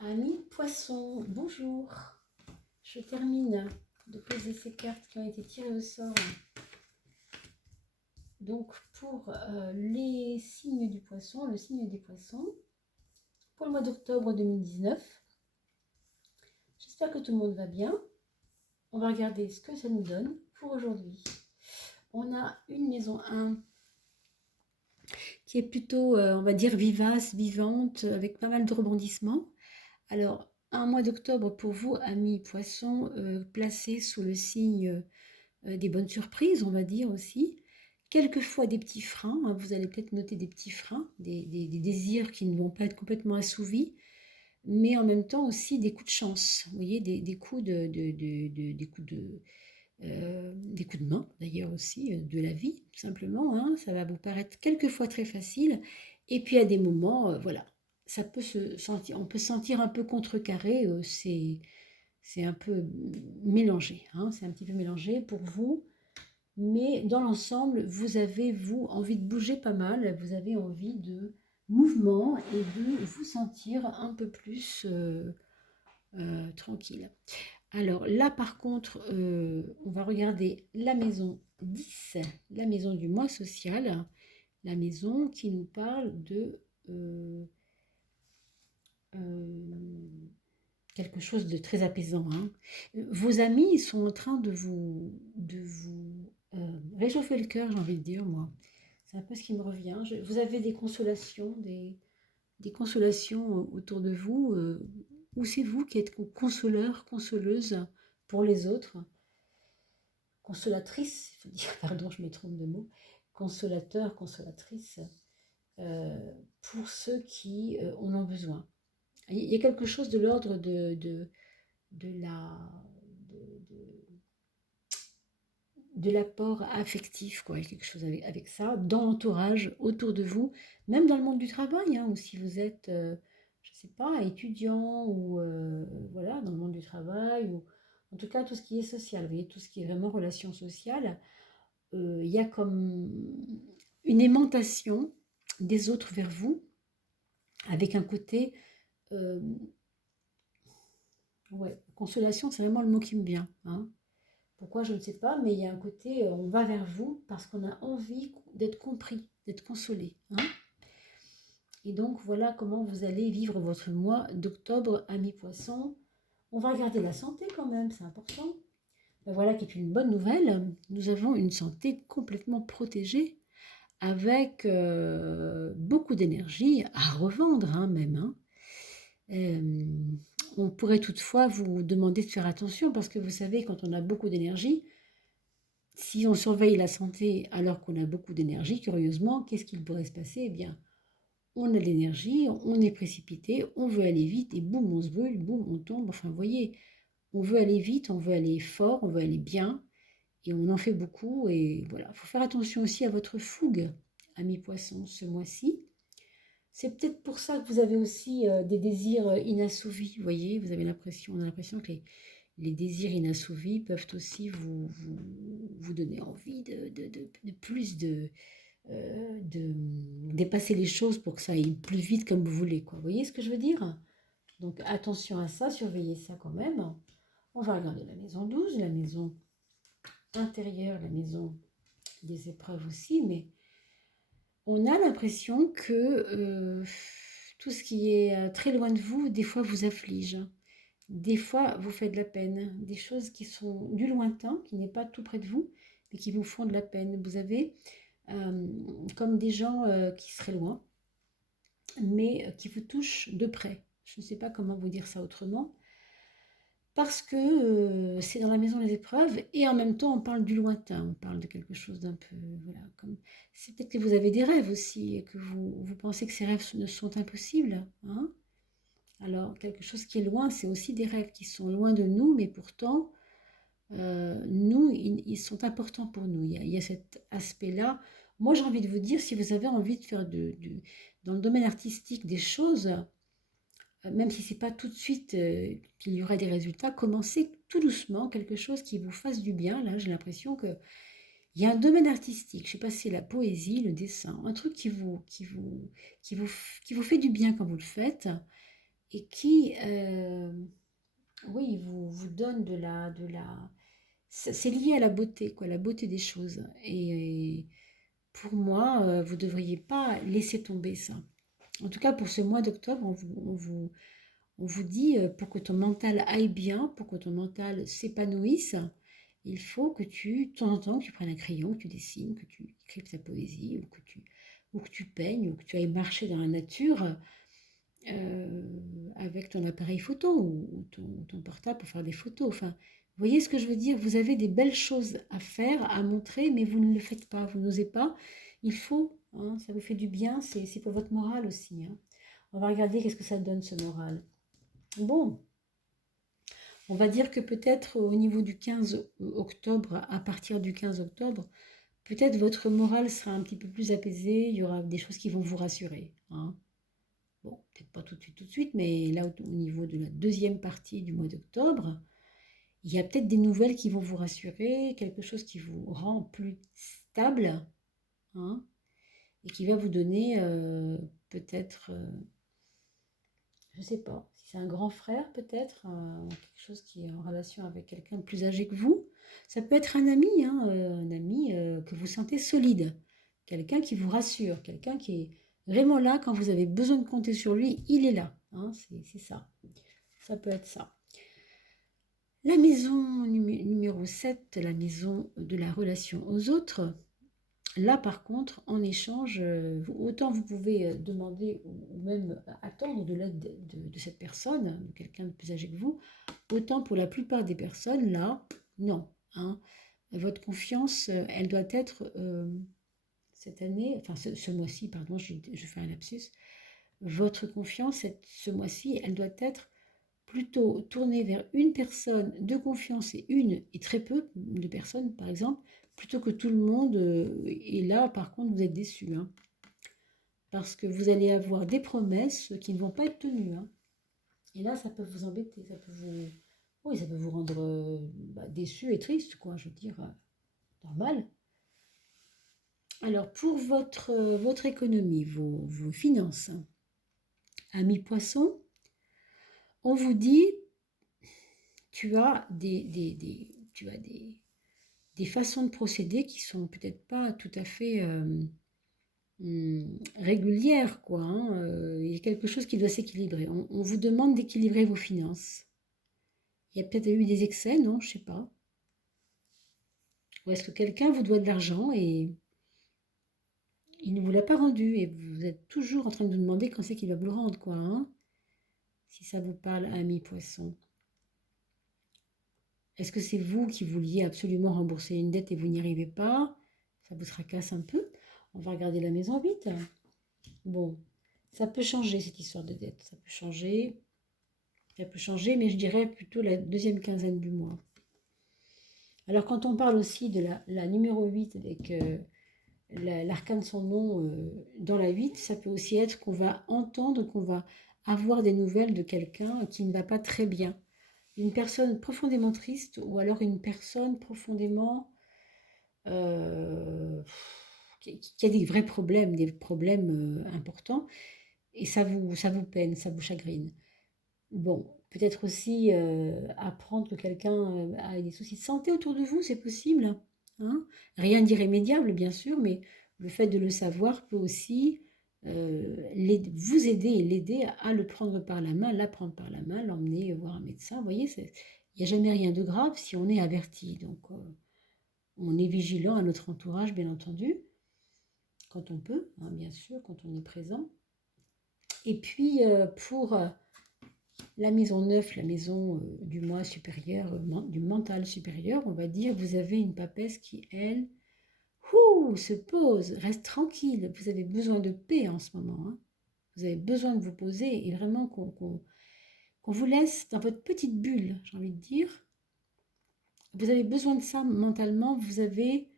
Amis poissons, bonjour. Je termine de poser ces cartes qui ont été tirées au sort. Donc pour les signes du poisson, le signe des poissons, pour le mois d'octobre 2019. J'espère que tout le monde va bien. On va regarder ce que ça nous donne pour aujourd'hui. On a une maison 1 qui est plutôt, on va dire, vivace, vivante, avec pas mal de rebondissements. Alors, un mois d'octobre pour vous, amis poissons, placés sous le signe des bonnes surprises, on va dire aussi. Quelquefois des petits freins, hein, vous allez peut-être noter des petits freins, des désirs qui ne vont pas être complètement assouvis, mais en même temps aussi des coups de chance, vous voyez, des coups des coups de main d'ailleurs aussi, de la vie, tout simplement, hein. Ça va vous paraître quelquefois très facile, et puis à des moments, voilà, ça peut se sentir, on peut se sentir un peu contrecarré, c'est un peu mélangé, hein, c'est un petit peu mélangé pour vous, mais dans l'ensemble, vous avez, vous, envie de bouger pas mal, vous avez envie de mouvement et de vous sentir un peu plus tranquille. Alors là, par contre, on va regarder la maison 10, la maison du mois social, la maison qui nous parle de quelque chose de très apaisant, hein. Vos amis sont en train de vous réchauffer le cœur, j'ai envie de dire, moi. C'est un peu ce qui me revient. Vous avez des consolations, des consolations autour de vous, ou c'est vous qui êtes consoleur, consoleuse pour les autres, consolatrice, il faut dire, pardon, je me trompe de mots, consolateur, consolatrice, pour ceux qui en ont besoin. Il y a quelque chose de l'ordre de la, de l'apport affectif, quoi. Il y a quelque chose avec ça, dans l'entourage, autour de vous, même dans le monde du travail, hein, ou si vous êtes, je ne sais pas, étudiant, ou voilà, dans le monde du travail, ou en tout cas tout ce qui est social, vous voyez, tout ce qui est vraiment relation sociale, il y a comme une aimantation des autres vers vous, avec un côté, euh, ouais, consolation, c'est vraiment le mot qui me vient, hein. Pourquoi, je ne sais pas, mais il y a un côté, on va vers vous parce qu'on a envie d'être compris, d'être consolé, hein. Et donc, voilà comment vous allez vivre votre mois d'octobre, amis poissons. On va regarder la santé quand même, c'est important. Ben voilà qui est une bonne nouvelle. Nous avons une santé complètement protégée, avec beaucoup d'énergie à revendre, hein, même, hein. Euh, on pourrait toutefois vous demander de faire attention parce que vous savez, quand on a beaucoup d'énergie, si on surveille la santé alors qu'on a beaucoup d'énergie, curieusement, qu'est-ce qu'il pourrait se passer? Eh bien, on a de l'énergie, on est précipité, on veut aller vite et boum, on se brûle, boum, on tombe. Enfin, vous voyez, on veut aller vite, on veut aller fort, on veut aller bien et on en fait beaucoup. Et voilà, il faut faire attention aussi à votre fougue, amis poissons, ce mois-ci. C'est peut-être pour ça que vous avez aussi des désirs inassouvis. Vous voyez, on a l'impression que les désirs inassouvis peuvent aussi vous donner envie de plus de dépasser les choses pour que ça aille plus vite comme vous voulez, quoi. Vous voyez ce que je veux dire? Donc attention à ça, surveillez ça quand même. On va regarder la maison 12, la maison intérieure, la maison des épreuves aussi, mais on a l'impression que tout ce qui est très loin de vous, des fois vous afflige. Des fois, vous faites de la peine, des choses qui sont du lointain, qui n'est pas tout près de vous, mais qui vous font de la peine. Vous avez comme des gens qui seraient loin, mais qui vous touchent de près. Je ne sais pas comment vous dire ça autrement, parce que c'est dans la maison des épreuves, et en même temps, on parle du lointain, on parle de quelque chose d'un peu, voilà, comme... C'est peut-être que vous avez des rêves aussi, et que vous pensez que ces rêves ne sont impossibles, hein. Alors, quelque chose qui est loin, c'est aussi des rêves qui sont loin de nous, mais pourtant, nous, ils sont importants pour nous. Il y a cet aspect-là. Moi, j'ai envie de vous dire, si vous avez envie de faire dans le domaine artistique des choses, même si ce n'est pas tout de suite qu'il y aura des résultats, commencez tout doucement, quelque chose qui vous fasse du bien. Là, j'ai l'impression qu'il y a un domaine artistique, je ne sais pas si c'est la poésie, le dessin, un truc qui vous fait du bien quand vous le faites. et qui, oui, vous donne c'est lié à la beauté, quoi, la beauté des choses. Et pour moi, vous ne devriez pas laisser tomber ça. En tout cas, pour ce mois d'octobre, on vous dit, pour que ton mental aille bien, pour que ton mental s'épanouisse, il faut que de temps en temps, que tu prennes un crayon, que tu dessines, que tu écrives ta poésie, ou que tu peignes, ou que tu ailles marcher dans la nature avec ton appareil photo ou ton portable pour faire des photos. Enfin, vous voyez ce que je veux dire? Vous avez des belles choses à faire, à montrer, mais vous ne le faites pas, vous n'osez pas. Il faut, hein, ça vous fait du bien, c'est pour votre morale aussi. Hein. On va regarder qu'est-ce que ça donne ce moral. Bon, on va dire que peut-être au niveau du 15 octobre, à partir du 15 octobre, peut-être votre morale sera un petit peu plus apaisée, il y aura des choses qui vont vous rassurer. Hein. Bon, peut-être pas tout de suite, mais là, au niveau de la deuxième partie du mois d'octobre, il y a peut-être des nouvelles qui vont vous rassurer, quelque chose qui vous rend plus stable, hein, et qui va vous donner peut-être, je ne sais pas, si c'est un grand frère peut-être, quelque chose qui est en relation avec quelqu'un de plus âgé que vous. Ça peut être un ami que vous sentez solide, quelqu'un qui vous rassure, quelqu'un qui est vraiment là quand vous avez besoin de compter sur lui, il est là. Hein, c'est ça. Ça peut être ça. La maison numéro 7, la maison de la relation aux autres. Là, par contre, en échange, autant vous pouvez demander ou même attendre de l'aide de cette personne, de quelqu'un de plus âgé que vous, autant pour la plupart des personnes, là, non. Hein. Votre confiance, elle doit être cette année, enfin ce mois-ci, pardon, je fais un lapsus. Votre confiance, ce mois-ci, elle doit être plutôt tourner vers une personne de confiance et très peu de personnes, par exemple, plutôt que tout le monde. Et là, par contre, vous êtes déçus. Hein, parce que vous allez avoir des promesses qui ne vont pas être tenues. Hein, et là, ça peut vous embêter. Oui, ça peut vous rendre déçu et triste, quoi. Je veux dire, normal. Alors, pour votre économie, vos finances, hein, amis poissons, on vous dit tu as des façons de procéder qui sont peut-être pas tout à fait régulières, quoi. Hein. Il y a quelque chose qui doit s'équilibrer. On vous demande d'équilibrer vos finances. Il y a peut-être eu des excès, non? Je sais pas. Ou est-ce que quelqu'un vous doit de l'argent et il ne vous l'a pas rendu et vous êtes toujours en train de vous demander quand c'est qu'il va vous le rendre, quoi. Hein, si ça vous parle, ami poisson. Est-ce que c'est vous qui vouliez absolument rembourser une dette et vous n'y arrivez pas? Ça vous tracasse un peu. On va regarder la maison 8. Bon, ça peut changer cette histoire de dette. Ça peut changer. Ça peut changer, mais je dirais plutôt la deuxième quinzaine du mois. Alors quand on parle aussi de la numéro 8 avec l'arcane de son nom dans la 8, ça peut aussi être qu'on va entendre, qu'on va avoir des nouvelles de quelqu'un qui ne va pas très bien. Une personne profondément triste ou alors une personne profondément qui a des vrais problèmes, des problèmes importants, et ça vous peine, ça vous chagrine. Bon, peut-être aussi apprendre que quelqu'un a des soucis de santé autour de vous, c'est possible. Hein. Rien d'irrémédiable, bien sûr, mais le fait de le savoir peut aussi vous aider et l'aider à le prendre par la main, l'apprendre par la main, l'emmener voir un médecin. Vous voyez, il n'y a jamais rien de grave si on est averti. Donc, on est vigilant à notre entourage, bien entendu, quand on peut, hein, bien sûr, quand on est présent. Et puis, pour la maison 9, la maison du moi supérieur, du mental supérieur, on va dire, vous avez une papesse qui, elle, se pose, reste tranquille. Vous avez besoin de paix en ce moment. Hein. Vous avez besoin de vous poser et vraiment qu'on vous laisse dans votre petite bulle, j'ai envie de dire. Vous avez besoin de ça mentalement. Vous avez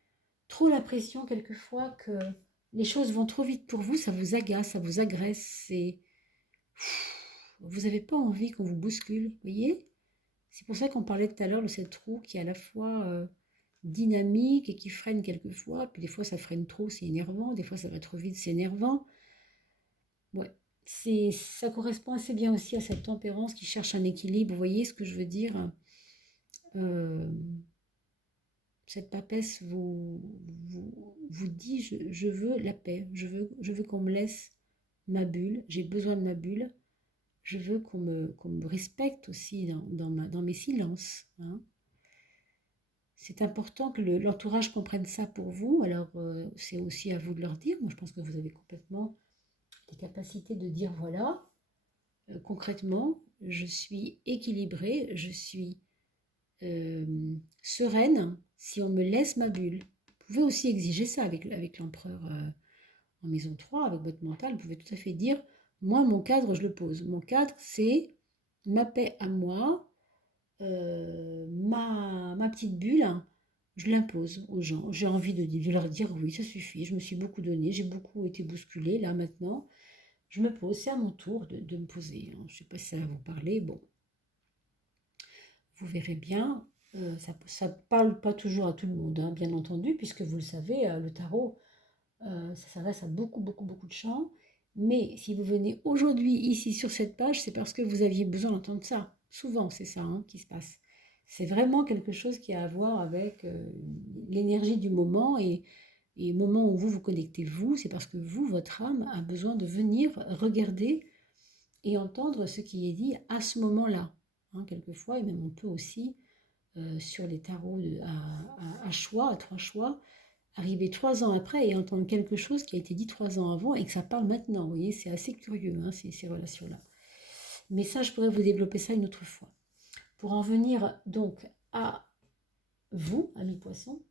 trop la pression quelquefois que les choses vont trop vite pour vous. Ça vous agace, ça vous agresse. Vous n'avez pas envie qu'on vous bouscule, vous voyez? C'est pour ça qu'on parlait tout à l'heure de cette roue qui est à la fois dynamique et qui freine quelquefois. Puis des fois, ça freine trop, c'est énervant. Des fois, ça va trop vite, c'est énervant. Ouais, Ça correspond assez bien aussi à cette tempérance qui cherche un équilibre. Vous voyez ce que je veux dire? Euh, cette papesse vous dit, je veux la paix, je veux qu'on me laisse ma bulle, j'ai besoin de ma bulle, je veux qu'on me respecte aussi dans mes silences, hein. C'est important que l'entourage comprenne ça pour vous. Alors, c'est aussi à vous de leur dire. Moi, je pense que vous avez complètement les capacités de dire, voilà, concrètement, je suis équilibrée, je suis euh, sereine si on me laisse ma bulle. Vous pouvez aussi exiger ça avec l'empereur en maison 3, avec votre mental. Vous pouvez tout à fait dire, moi, mon cadre, je le pose. Mon cadre, c'est ma paix à moi, ma petite bulle, hein, je l'impose aux gens. J'ai envie de leur dire oui, ça suffit, je me suis beaucoup donné, j'ai beaucoup été bousculée, là maintenant, je me pose, c'est à mon tour de me poser, hein. Je ne sais pas si ça va vous parler, bon, vous verrez bien, ça ne parle pas toujours à tout le monde, hein, bien entendu, puisque vous le savez, le tarot, ça s'adresse à beaucoup de gens. Mais si vous venez aujourd'hui ici sur cette page, c'est parce que vous aviez besoin d'entendre ça. Souvent, c'est ça, hein, qui se passe. C'est vraiment quelque chose qui a à voir avec l'énergie du moment et au moment où vous vous connectez vous, c'est parce que vous, votre âme, a besoin de venir regarder et entendre ce qui est dit à ce moment-là, hein, quelquefois, et même on peut aussi, sur les tarots à choix, à 3 choix, arriver 3 ans après et entendre quelque chose qui a été dit 3 ans avant et que ça parle maintenant. Vous voyez, c'est assez curieux, hein, ces relations-là. Mais ça, je pourrais vous développer ça une autre fois. Pour en venir donc à vous, amis poissons,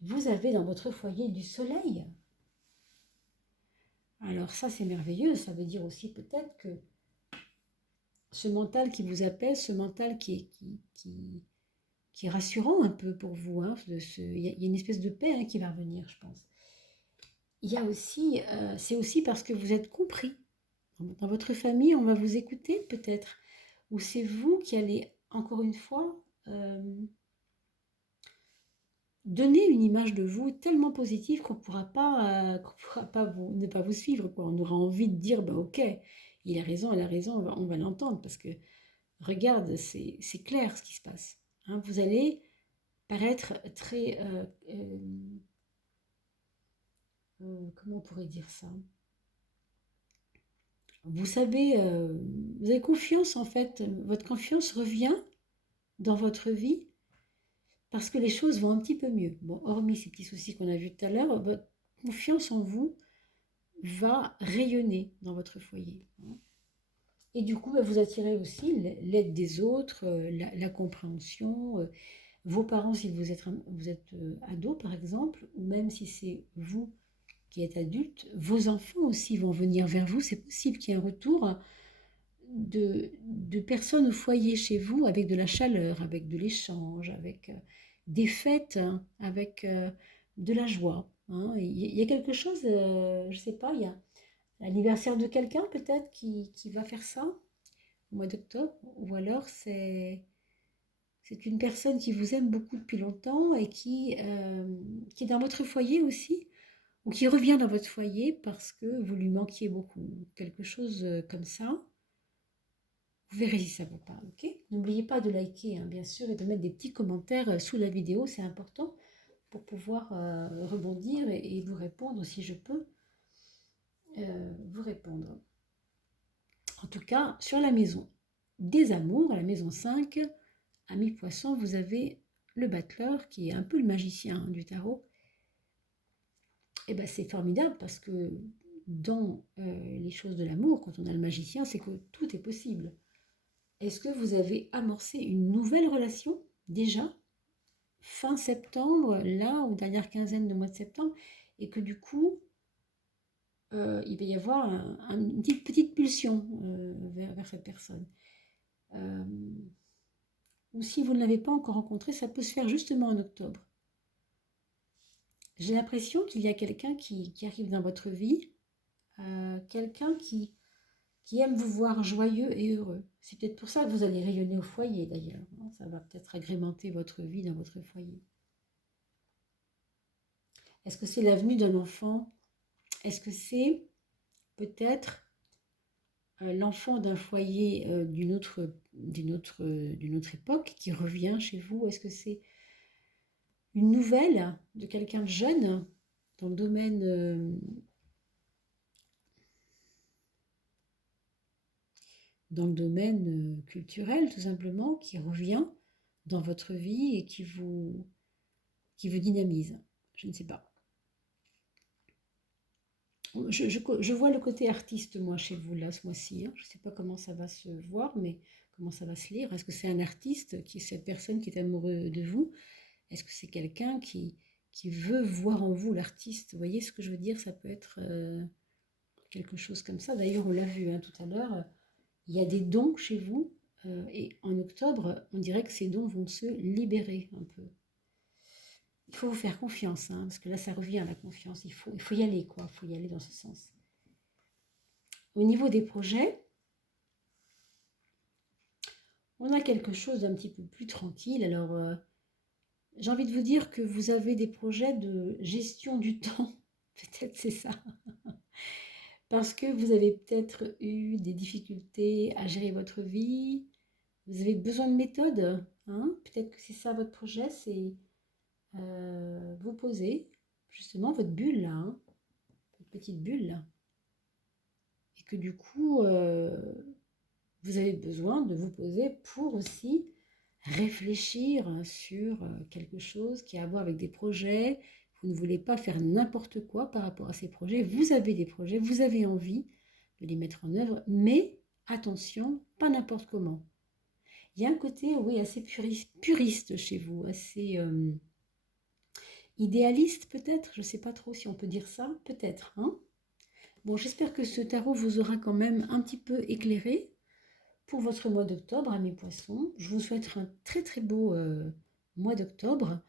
vous avez dans votre foyer du soleil. Alors ça, c'est merveilleux. Ça veut dire aussi peut-être que ce mental qui vous appelle, ce mental qui est rassurant un peu pour vous, hein, il y a une espèce de paix, hein, qui va revenir, je pense. Il y a aussi, c'est aussi parce que vous êtes compris. Dans votre famille, on va vous écouter peut-être. Ou c'est vous qui allez, encore une fois, donner une image de vous tellement positive qu'on pourra pas ne pas vous suivre, quoi. On aura envie de dire, bah, ok, il a raison, elle a raison, on va l'entendre parce que regarde, c'est clair ce qui se passe, hein. Vous allez paraître très... comment on pourrait dire ça? Vous savez, vous avez confiance en fait, votre confiance revient dans votre vie parce que les choses vont un petit peu mieux. Bon, hormis ces petits soucis qu'on a vus tout à l'heure, votre confiance en vous va rayonner dans votre foyer, hein. Et du coup, bah, vous attirez aussi l'aide des autres, la compréhension. Vos parents, si vous êtes ado par exemple, ou même si c'est vous qui êtes adulte, vos enfants aussi vont venir vers vous. C'est possible qu'il y ait un retour de personnes au foyer chez vous avec de la chaleur, avec de l'échange, avec des fêtes, hein, avec de la joie, hein. Il y a quelque chose, je ne sais pas, il y a l'anniversaire de quelqu'un peut-être qui va faire ça au mois d'octobre, ou alors c'est une personne qui vous aime beaucoup depuis longtemps et qui est dans votre foyer aussi, ou qui revient dans votre foyer parce que vous lui manquiez beaucoup. Quelque chose comme ça. Vous verrez si ça vous parle, ok? N'oubliez pas de liker, hein, bien sûr, et de mettre des petits commentaires sous la vidéo, c'est important pour pouvoir rebondir et vous répondre si je peux vous répondre. En tout cas, sur la maison des amours, à la maison 5, amis poissons, vous avez le battleur qui est un peu le magicien, hein, du tarot. Et bien c'est formidable parce que dans les choses de l'amour, quand on a le magicien, c'est que tout est possible. Est-ce que vous avez amorcé une nouvelle relation déjà fin septembre, là, ou dernière quinzaine de mois de septembre, et que du coup, il va y avoir une petite pulsion vers cette personne. Ou si vous ne l'avez pas encore rencontré, ça peut se faire justement en octobre. J'ai l'impression qu'il y a quelqu'un qui arrive dans votre vie, quelqu'un qui aime vous voir joyeux et heureux. C'est peut-être pour ça que vous allez rayonner au foyer d'ailleurs, hein. Ça va peut-être agrémenter votre vie dans votre foyer. Est-ce que c'est la venue d'un enfant? Est-ce que c'est peut-être l'enfant d'un foyer d'une autre époque qui revient chez vous? Est-ce que c'est une nouvelle de quelqu'un de jeune dans le domaine, culturel, tout simplement, qui revient dans votre vie et qui vous dynamise? Je ne sais pas. Je vois le côté artiste, moi, chez vous, là, ce mois-ci, hein. Je ne sais pas comment ça va se voir, mais comment ça va se lire. Est-ce que c'est un artiste, qui est cette personne qui est amoureux de vous? Est-ce que c'est quelqu'un qui veut voir en vous l'artiste? Vous voyez ce que je veux dire? Ça peut être quelque chose comme ça. D'ailleurs, on l'a vu hein, tout à l'heure, il y a des dons chez vous, et en octobre, on dirait que ces dons vont se libérer un peu. Il faut vous faire confiance, hein, parce que là, ça revient à la confiance. Il faut y aller, quoi. Il faut y aller dans ce sens. Au niveau des projets, on a quelque chose d'un petit peu plus tranquille. Alors, j'ai envie de vous dire que vous avez des projets de gestion du temps. Peut-être c'est ça. Parce que vous avez peut-être eu des difficultés à gérer votre vie. Vous avez besoin de méthode. Hein. Peut-être que c'est ça votre projet, c'est vous poser justement votre bulle là, hein, votre petite bulle là. Et que du coup, vous avez besoin de vous poser pour aussi réfléchir sur quelque chose qui a à voir avec des projets. Vous ne voulez pas faire n'importe quoi par rapport à ces projets. Vous avez des projets, vous avez envie de les mettre en œuvre, mais attention, pas n'importe comment. Il y a un côté, oui, assez puriste chez vous, assez idéaliste peut-être. Je ne sais pas trop si on peut dire ça, peut-être. Hein. Bon, j'espère que ce tarot vous aura quand même un petit peu éclairé pour votre mois d'octobre, à mes poissons. Je vous souhaite un très très beau mois d'octobre.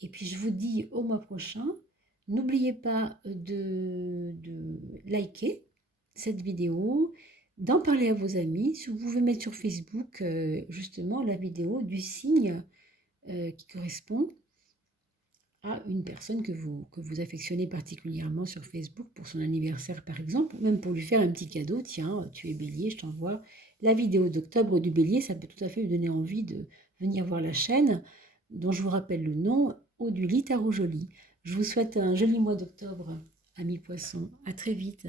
Et puis je vous dis au mois prochain. N'oubliez pas de liker cette vidéo, d'en parler à vos amis. Si vous pouvez mettre sur Facebook justement la vidéo du signe qui correspond à une personne que vous affectionnez particulièrement sur Facebook pour son anniversaire par exemple, ou même pour lui faire un petit cadeau. Tiens, tu es bélier, je t'envoie la vidéo d'octobre du bélier. Ça peut tout à fait lui donner envie de venir voir la chaîne, dont je vous rappelle le nom, Oduli Tarot Joli. Je vous souhaite un joli mois d'octobre, amis poissons. À très vite.